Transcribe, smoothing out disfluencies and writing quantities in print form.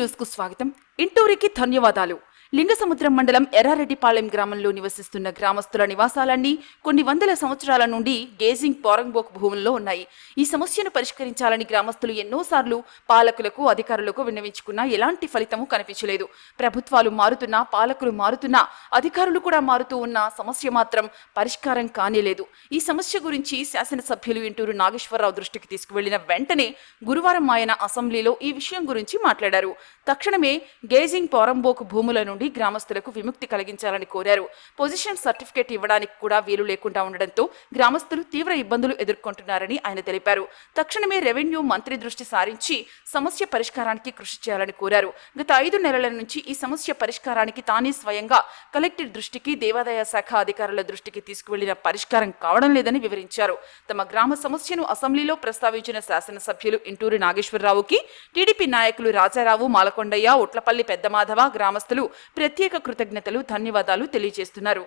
News కు స్వాగతం. ఇంటూరికి ధన్యవాదాలు. లింగసముద్రం మండలం ఎర్రారెడ్డిపాళెం గ్రామంలో నివసిస్తున్న గ్రామస్తుల నివాసాలన్నీ కొన్ని వందల సంవత్సరాల నుండి గేజింగ్ పోరంబోక్ భూముల్లో ఉన్నాయి. ఈ సమస్యను పరిష్కరించాలని గ్రామస్తులు ఎన్నోసార్లు పాలకులకు, అధికారులకు విన్నవించుకున్నా ఎలాంటి ఫలితము కనిపించలేదు. ప్రభుత్వాలు మారుతున్నా, పాలకులు మారుతున్నా, అధికారులు కూడా మారుతూ ఉన్న సమస్య మాత్రం పరిష్కారం కానేలేదు. ఈ సమస్య గురించి శాసనసభ్యులు ఇంటూరు నాగేశ్వరరావు దృష్టికి తీసుకువెళ్లిన వెంటనే గురువారం ఆయన అసెంబ్లీలో ఈ విషయం గురించి మాట్లాడారు. తక్షణమే గేజింగ్ పోరంబోక్ భూముల నుండి గ్రామస్తులకు విముక్తి కలిగించాలని కోరారు. పొజిషన్ సర్టిఫికేట్ ఇవ్వడానికి కూడా వీలు లేకుండా ఉండడంతో గ్రామస్తులు తీవ్ర ఇబ్బందులు ఎదుర్కొంటున్నారని ఆయన తెలిపారు. తక్షణమే రెవెన్యూ మంత్రి దృష్టి సారించి సమస్య పరిష్కారానికి కృషి చేయాలని కోరారు. గత 5 నెలల నుంచి ఈ సమస్య పరిష్కారానికి తానే స్వయంగా కలెక్టర్ దృష్టికి, దేవాదాయ శాఖ అధికారుల దృష్టికి తీసుకువెళ్లిన పరిష్కారం కావడం లేదని వివరించారు. తమ గ్రామ సమస్యను అసెంబ్లీలో ప్రస్తావించిన శాసనసభ్యులు ఇంటూరి నాగేశ్వరరావుకి టీడీపీ నాయకులు రాజారావు, మాలకొండయ్య, ఉట్లపల్లి పెద్దమాధవ గ్రామస్తులు ప్రత్యేక కృతజ్ఞతలు, ధన్యవాదాలు తెలియజేస్తున్నారు.